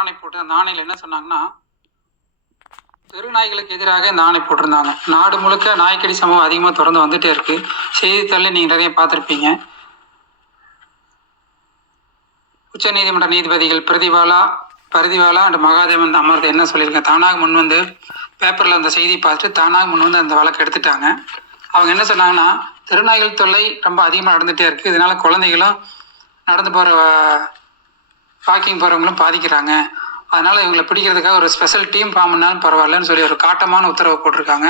ஆணை போட்டு அந்த ஆணையில் என்ன சொன்னாங்கன்னா தெருநாய்களுக்கு எதிராக இந்த ஆணை போட்டிருந்தாங்க. நாடு முழுக்க நாய்க்கடி சம்பவம் அதிகமாக தொடர்ந்து வந்துட்டே இருக்கு. செய்தித்தாளில் நீங்கள் நிறைய பார்த்துருப்பீங்க. உச்சநீதிமன்ற நீதிபதிகள் பிரதிபாலா பிரதிபாலா அண்ட் மகாதேவன் அமர்ந்து என்ன சொல்லியிருக்காங்க? தானாக முன் வந்து பேப்பரில் அந்த செய்தி பார்த்துட்டு தானாக முன் வந்து அந்த வழக்கு எடுத்துட்டாங்க. அவங்க என்ன சொன்னாங்கன்னா திருநாய்கள் தொல்லை ரொம்ப அதிகமாக நடந்துகிட்டே இருக்குது இதனால் குழந்தைகளும் நடந்து போகிற வாக்கிங் போகிறவங்களும் பாதிக்கிறாங்க. அதனால் இவங்களை பிடிக்கிறதுக்காக ஒரு ஸ்பெஷல் டீம் ஃபார்ம் பண்ணாலும் பரவாயில்லன்னு சொல்லி ஒரு காட்டமான உத்தரவு போட்டிருக்காங்க.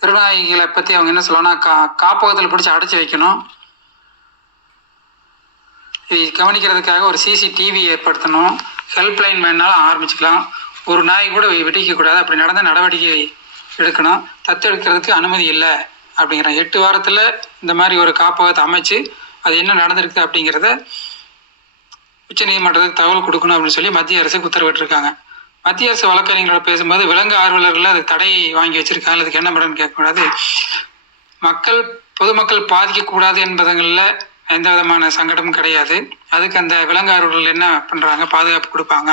திருநாயகிகளை பற்றி அவங்க என்ன சொல்லுவாங்கன்னா கா காப்பகத்தில் பிடிச்சி அடைச்சி வைக்கணும். இதை கவனிக்கிறதுக்காக ஒரு சிசிடிவி ஏற்படுத்தணும். ஹெல்ப்லைன் வேணாலும் ஆரம்பிச்சுக்கலாம். ஒரு நாய் கூட வெடிக்கக்கூடாது அப்படி நடந்த நடவடிக்கை எடுக்கணும். தத்தெடுக்கிறதுக்கு அனுமதி இல்லை அப்படிங்கிற எட்டு வாரத்தில் இந்த மாதிரி ஒரு காப்பகத்தை அமைச்சு அது என்ன நடந்திருக்கு அப்படிங்கிறத உச்சநீதிமன்றத்துக்கு தகவல் கொடுக்கணும் அப்படின்னு சொல்லி மத்திய அரசுக்கு உத்தரவிட்டிருக்காங்க. மத்திய அரசு வழக்கறிஞர்களோட பேசும்போது விலங்கு ஆர்வலர்கள் அது தடை வாங்கி வச்சிருக்காங்க. அதுக்கு என்ன பண்ணணும்னு கேட்கக்கூடாது? மக்கள் பொதுமக்கள் பாதிக்கக்கூடாது என்பதுங்களில் எந்த விதமான சங்கடமும் கிடையாது. அதுக்கு அந்த விலங்கு ஆர்வலர்கள் என்ன பண்ணுறாங்க பாதுகாப்பு கொடுப்பாங்க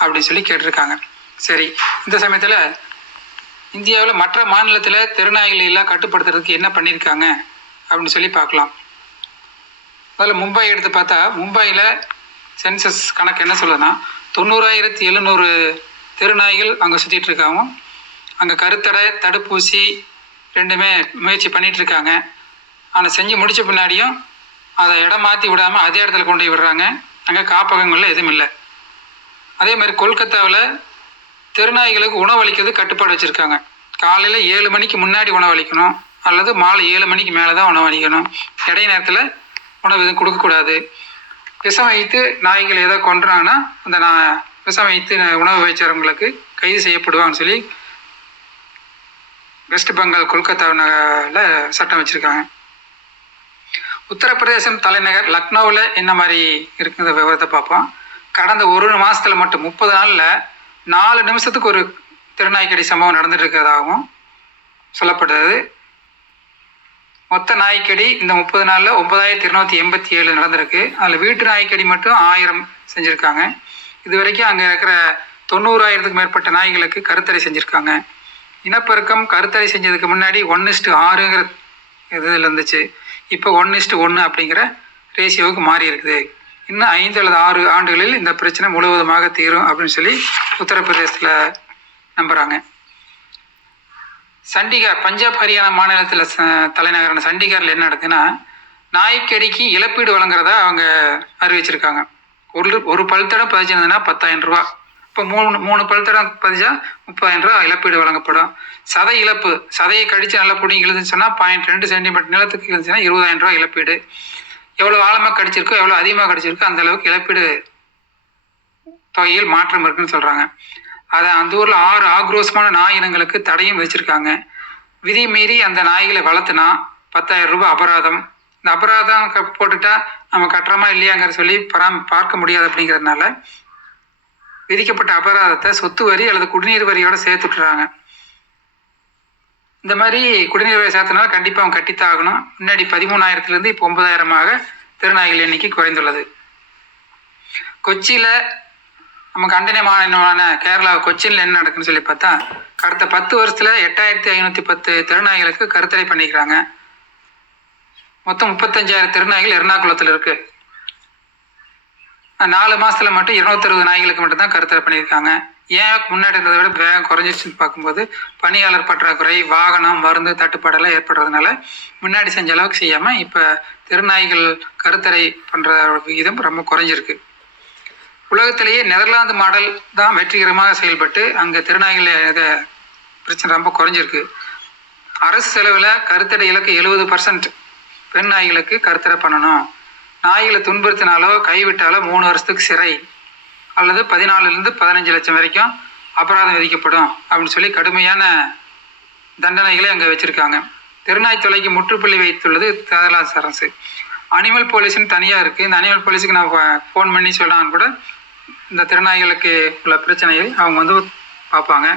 அப்படின்னு சொல்லி கேட்டிருக்காங்க. சரி இந்த சமயத்தில் இந்தியாவில் மற்ற மாநிலத்தில் தெருநாய்களை எல்லாம் கட்டுப்படுத்துறதுக்கு என்ன பண்ணியிருக்காங்க அப்படின்னு சொல்லி பார்க்கலாம். முதல்ல மும்பை எடுத்து பார்த்தா மும்பையில் சென்சஸ் கணக்கு என்ன சொல்லுதுன்னா தொண்ணூறாயிரத்தி எழுநூறு தெருநாய்கள் அங்கே சுற்றிட்டு இருக்காங்க அங்கே கருத்தடை தடுப்பூசி ரெண்டுமே முயற்சி பண்ணிகிட்ருக்காங்க ஆனால் செஞ்சு முடித்த பின்னாடியும் அதை இடம் மாற்றி விடாமல் அதே இடத்துல கொண்டு போய் விடுறாங்க. அங்கே காப்பகங்களில் எதுவும் இல்லை. அதே மாதிரி கொல்கத்தாவில் தெருநாய்களுக்கு உணவளிக்கிறது கட்டுப்பாடு வச்சுருக்காங்க. காலையில் ஏழு மணிக்கு முன்னாடி உணவளிக்கணும் அல்லது மாலை ஏழு மணிக்கு மேலே தான் உணவளிக்கணும் இடை நேரத்தில் உணவு எதுவும் கொடுக்கக்கூடாது. விஷம் வைத்து நாய்கள் ஏதோ கொன்றாங்கன்னா அந்த நான் விஷம் வைத்து உணவு வைச்சவங்களுக்கு கைது செய்யப்படுவாங்கன்னு சொல்லி வெஸ்ட் பெங்கால் கொல்கத்தாவில் சட்டம் வச்சுருக்காங்க. உத்தரப்பிரதேசம் தலைநகர் லக்னோவில் என்ன மாதிரி இருக்குங்கிற விவரத்தை பார்ப்போம். கடந்த ஒரு மாதத்தில் மட்டும் முப்பது நாளில் நாலு நிமிஷத்துக்கு ஒரு திருநாய்க்கடி சம்பவம் நடந்துட்டு இருக்கிறதாகவும் சொல்லப்படுது. மொத்த நாய்க்கடி இந்த முப்பது நாளில் ஒன்பதாயிரத்தி இருநூத்தி எண்பத்தி ஏழு நடந்திருக்கு. அதில் வீட்டு நாய்க்கடி மட்டும் ஆயிரம் செஞ்சுருக்காங்க. இது வரைக்கும் அங்கே இருக்கிற தொண்ணூறாயிரத்துக்கு மேற்பட்ட நாய்களுக்கு கருத்தடை செஞ்சுருக்காங்க. இனப்பெருக்கம் கருத்தடை செஞ்சதுக்கு முன்னாடி ஒன் இஸ்டு ஆறுங்கிற இதில் இருந்துச்சு. இப்போ ஒன் இஸ்டு ஒன்று அப்படிங்கிற ரேஷியோவுக்கு மாறி இருக்குது. இன்னும் ஐந்து அல்லது ஆறு ஆண்டுகளில் இந்த பிரச்சனை முழுவதுமாக தீரும் அப்படின்னு சொல்லி உத்தரப்பிரதேசத்தில் நம்புகிறாங்க சண்டிகர் பஞ்சாப் ஹரியானா மாநிலத்தில் ச- தலைநகரான சண்டிகரில் என்ன நடக்குதுன்னா நாய்க்கடிக்கு இழப்பீடு வழங்குறதா அவங்க அறிவிச்சிருக்காங்க. ஒரு ஒரு பல்தடம் பதிச்சிருந்ததுன்னா பத்தாயிரம் ரூபா. இப்போ மூணு மூணு பல்தடம் பதிச்சா முப்பதாயிரம் ரூபா இழப்பீடு வழங்கப்படும். சதை இழப்பு சதையை கடித்து நல்லா பிடிங்கி இழுதுன்னு சொன்னால் பாயிண்ட் ரெண்டு சென்டிமீட்டர் நிலத்துக்கு இழுந்துச்சுன்னா இருபதாயிரம் ரூபா இழப்பீடு. எவ்வளோ ஆழமாக கடிச்சிருக்கோ எவ்வளோ அதிகமாக கடிச்சிருக்கோ அந்த அளவுக்கு இழப்பீடு தொகையில் மாற்றம் இருக்குன்னு சொல்கிறாங்க அதை அந்த ஊரில் ஆறு ஆக்ரோஷமான நாய் இனங்களுக்கு தடையும் வச்சுருக்காங்க. விதி மீறி அந்த நாய்களை வளர்த்துனா பத்தாயிரம் ரூபாய் அபராதம். இந்த அபராதம் க- போட்டுட்டா நம்ம கட்டுறோமா இல்லையாங்கிற சொல்லி பராம பார்க்க முடியாது அப்படிங்கிறதுனால விதிக்கப்பட்ட அபராதத்தை சொத்து வரி அல்லது குடிநீர் வரியோட சேர்த்துட்டுறாங்க இந்த மாதிரி குடிநீர் வரி சேர்த்தனால கண்டிப்பாக அவங்க கட்டித்தாகணும் முன்னாடி பதிமூணாயிரத்துலேருந்து இப்போ ஒன்பதாயிரமாக திருநாய்கள் எண்ணிக்கை குறைந்துள்ளது. கொச்சியில் நமக்கு அண்டனை மாநிலமான கேரளா கொச்சின்ல என்ன நடக்குன்னு சொல்லி பார்த்தா கடந்த பத்து வருஷத்துல எட்டாயிரத்தி ஐநூற்றி பத்து திருநாய்களுக்கு கருத்தடை பண்ணிக்கிறாங்க. மொத்தம் முப்பத்தஞ்சாயிரம் திருநாய்கள் எர்ணாகுளத்தில் இருக்கு. நாலு மாசத்துல மட்டும் இருநூத்தறுபது நாய்களுக்கு மட்டும்தான் கருத்தரை கருத்தடை பண்ணியிருக்காங்க. ஏன் முன்னாடி இருந்ததை விட வேகம் குறைஞ்சிச்சுன்னு பார்க்கும்போது பணியாளர் பற்றாக்குறை வாகனம் மருந்து தட்டுப்பாடெல்லாம் ஏற்படுறதுனால முன்னாடி செஞ்ச அளவுக்கு செய்யாமல் இப்போ திருநாய்கள் கருத்தடை பண்ணுற விகிதம் ரொம்ப குறைஞ்சிருக்கு. உலகத்திலேயே நெதர்லாந்து மாடல் தான் வெற்றிகரமாக செயல்பட்டு அங்கே திருநாய்கள் பிரச்சனை ரொம்ப குறைஞ்சிருக்கு. அரசு செலவில் கருத்தடை இலக்கு எழுபது பர்சன்ட் பெண் நாய்களுக்கு கருத்தடை பண்ணணும். நாய்களை துன்புறுத்தினாலோ கைவிட்டாலோ மூணு வருஷத்துக்கு சிறை அல்லது பதினாலுலேருந்து பதினஞ்சு லட்சம் வரைக்கும் அபராதம் விதிக்கப்படும் அப்படின்னு சொல்லி கடுமையான தண்டனைகளை அங்கே வச்சுருக்காங்க. திருநாய் தொலைக்கு முற்றுப்புள்ளி வைத்துள்ளது கேரளா அரசு. அனிமல் போலீஸ்னு தனியாக இருக்குது இந்த அனிமல் போலீஸுக்கு நான் ஃபோன் பண்ணி சொன்னாலும் கூட இந்த திருநாய்களுக்கு உள்ள பிரச்சனைகள் அவங்க வந்து பார்ப்பாங்க.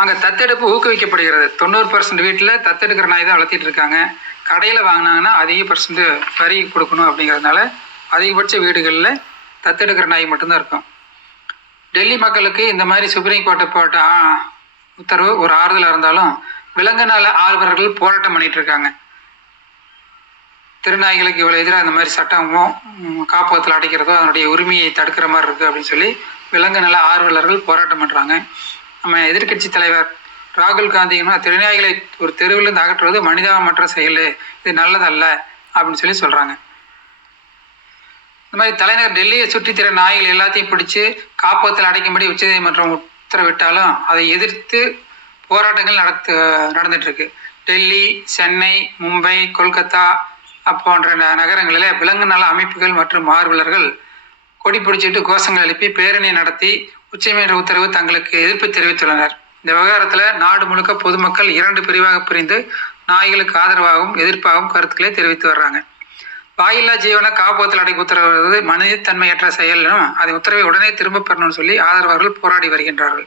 அங்கே தத்தெடுப்பு ஊக்குவிக்கப்படுகிறது. தொண்ணூறு பர்சன்ட் வீட்டில் தத்தெடுக்கிற நாய் தான் வளர்த்திட்டு இருக்காங்க. கடையில் வாங்கினாங்கன்னா அதிக பர்சன்ட் வரி கொடுக்கணும் அப்படிங்கிறதுனால அதிகபட்ச வீடுகளில் தத்தெடுக்கிற நாய் மட்டும்தான் இருக்கும். டெல்லி மக்களுக்கு இந்த மாதிரி சுப்ரீம் கோர்ட்டை போட்ட உத்தரவு ஒரு ஆறுதலாக இருந்தாலும் விலங்கு ஆர்வலர்கள் போராட்டம் பண்ணிகிட்டு இருக்காங்க. திருநாய்களுக்கு இவ்வளோ எதிராக இந்த மாதிரி சட்டமும் காப்பகத்தில் அடைக்கிறதோ அதனுடைய உரிமையை தடுக்கிற மாதிரி இருக்குது அப்படின்னு சொல்லி விலங்கு நல ஆர்வலர்கள் போராட்டம் பண்ணுறாங்க நம்ம எதிர்க்கட்சி தலைவர் ராகுல் காந்தினா திருநாய்களை ஒரு தெருவிலிருந்து அகற்றுவது மனிதாபமற்ற செயல். இது நல்லதல்ல அப்படின்னு சொல்லி சொல்கிறாங்க இந்த மாதிரி தலைநகர் டெல்லியை சுற்றித் திற நாய்கள் எல்லாத்தையும் பிடிச்சு காப்பகத்தில் அடைக்கும்படி உச்சநீதிமன்றம் உத்தரவிட்டாலும் அதை எதிர்த்து போராட்டங்கள் நடத்து நடந்துட்டு இருக்கு. டெல்லி சென்னை மும்பை கொல்கத்தா போன்ற ந- நகரங்களில் விலங்கு நல அமைப்புகள் மற்றும் ஆர்வலர்கள் கொடி பிடிச்சிட்டு கோஷங்கள் எழுப்பி பேரணி நடத்தி உச்சநீதிமன்ற உத்தரவு தங்களுக்கு எதிர்ப்பு தெரிவித்துள்ளனர். இந்த விவகாரத்தில் நாடு முழுக்க பொதுமக்கள் இரண்டு பிரிவாக பிரிந்து நாய்களுக்கு ஆதரவாகவும் எதிர்ப்பாகவும் கருத்துக்களை தெரிவித்து வர்றாங்க. வாயில்லா ஜீவன காப்பகத்தில் அடைக்க உத்தரவு மனிதத்தன்மையற்ற செயலும் அதை உத்தரவை உடனே திரும்பப் பெறணும்னு சொல்லி ஆதரவாளர்கள் போராடி வருகின்றார்கள்.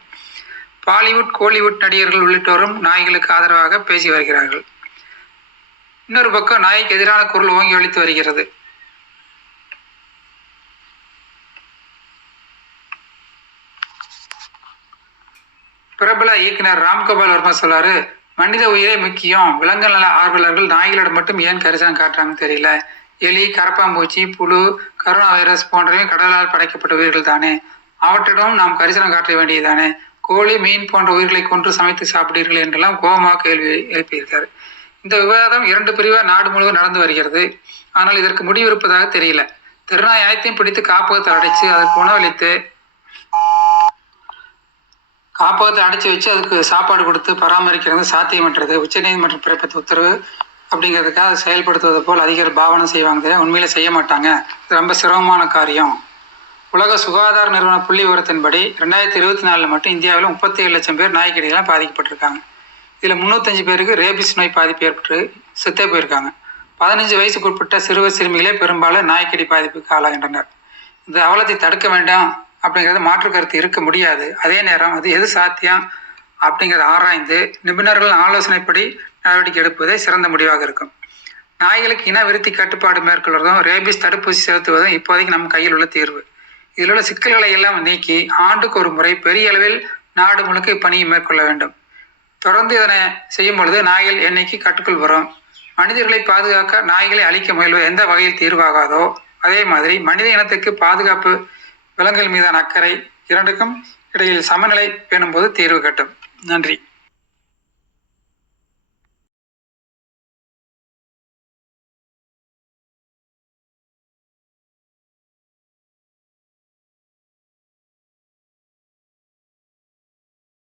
பாலிவுட் கோலிவுட் நடிகர்கள் உள்ளிட்டோரும் நாய்களுக்கு ஆதரவாக பேசி வருகிறார்கள். இன்னொரு பக்கம் நாய்க்கு எதிரான குரல் ஓங்கி ஒழித்து வருகிறது. பிரபல இயக்குனர் ராம்கோபால் வர்மா சொல்றாரு மனித உயிரே முக்கியம். விலங்கு நல ஆர்வலர்கள் நாய்களிடம் மட்டும் ஏன் கரிசனம் காட்டுறாங்கன்னு தெரியல. எலி கரப்பாம்பூச்சி புழு கரோனா வைரஸ் போன்றவை கடலால் படைக்கப்பட்ட உயிர்கள் தானே. அவற்றிடம் நாம் கரிசனம் காட்ட வேண்டியதுதானே. கோழி மீன் போன்ற உயிர்களை கொன்று சமைத்து சாப்பிடுவீர்கள் என்றெல்லாம் கோபமாக கேள்வி எழுப்பியிருக்காரு. இந்த விவாதம் இரண்டு பிரிவாக நாடு முழுவதும் நடந்து வருகிறது. ஆனால் இதற்கு முடிவு இருப்பதாக தெரியல. திருநாய் அனைத்தையும் பிடித்து காப்பகத்தில் அடைச்சு அதற்கு உணவளித்து காப்பகத்தை அடைச்சி வச்சு அதுக்கு சாப்பாடு கொடுத்து பராமரிக்கிறது சாத்தியமற்றது. உச்சநீதிமன்ற பிறப்பித்த உத்தரவு அப்படிங்கிறதுக்காக செயல்படுத்துவது போல் அதிகாரி பாவனை செய்வாங்க உண்மையில செய்ய மாட்டாங்க. இது ரொம்ப சிரமமான காரியம். உலக சுகாதார நிறுவன புள்ளி விவரத்தின்படி ரெண்டாயிரத்தி இருபத்தி நாலில் மட்டும் இந்தியாவில் முப்பத்தி ஏழு லட்சம் பேர் நாய்க்கடிகளால் பாதிக்கப்பட்டிருக்காங்க. இதில் முந்நூற்றஞ்சு பேருக்கு ரேபிஸ் நோய் பாதிப்பு ஏற்பட்டு செத்தே போயிருக்காங்க. பதினஞ்சு வயசுக்குட்பட்ட சிறுவர் சிறுமிகளே பெரும்பாலும் நாய்க்கடி பாதிப்புக்கு ஆளாகின்றனர். இந்த அவலத்தை தடுக்க வேண்டாம் அப்படிங்கிறது மாற்று கருத்து இருக்க முடியாது. அதே நேரம் அது எது சாத்தியம் அப்படிங்கிறத ஆராய்ந்து நிபுணர்கள் ஆலோசனைப்படி நடவடிக்கை எடுப்பதே சிறந்த முடிவாக இருக்கும். நாய்களுக்கு இன விருத்தி கட்டுப்பாடு மேற்கொள்வதும் ரேபிஸ் தடுப்பூசி செலுத்துவதும் இப்போதைக்கு நம் கையில் உள்ள தீர்வு. இதில் உள்ள சிக்கல்களை எல்லாம் நீக்கி ஆண்டுக்கு ஒரு முறை பெரிய அளவில் நாடு முழுக்க இப்பணியை மேற்கொள்ள வேண்டும். தொடர்ந்து இதனை செய்யும் பொழுது நாய்கள் எண்ணெய்க்கு கட்டுக்குள் வரும்? மனிதர்களை பாதுகாக்க நாய்களை அழிக்க முயல்வது எந்த வகையில் தீர்வாகாதோ அதே மாதிரி மனித இனத்துக்கு பாதுகாப்பு விலங்குகள் மீதான அக்கறை இரண்டுக்கும் இடையில் சமநிலை பேணும்போது தீர்வு கட்டும். நன்றி.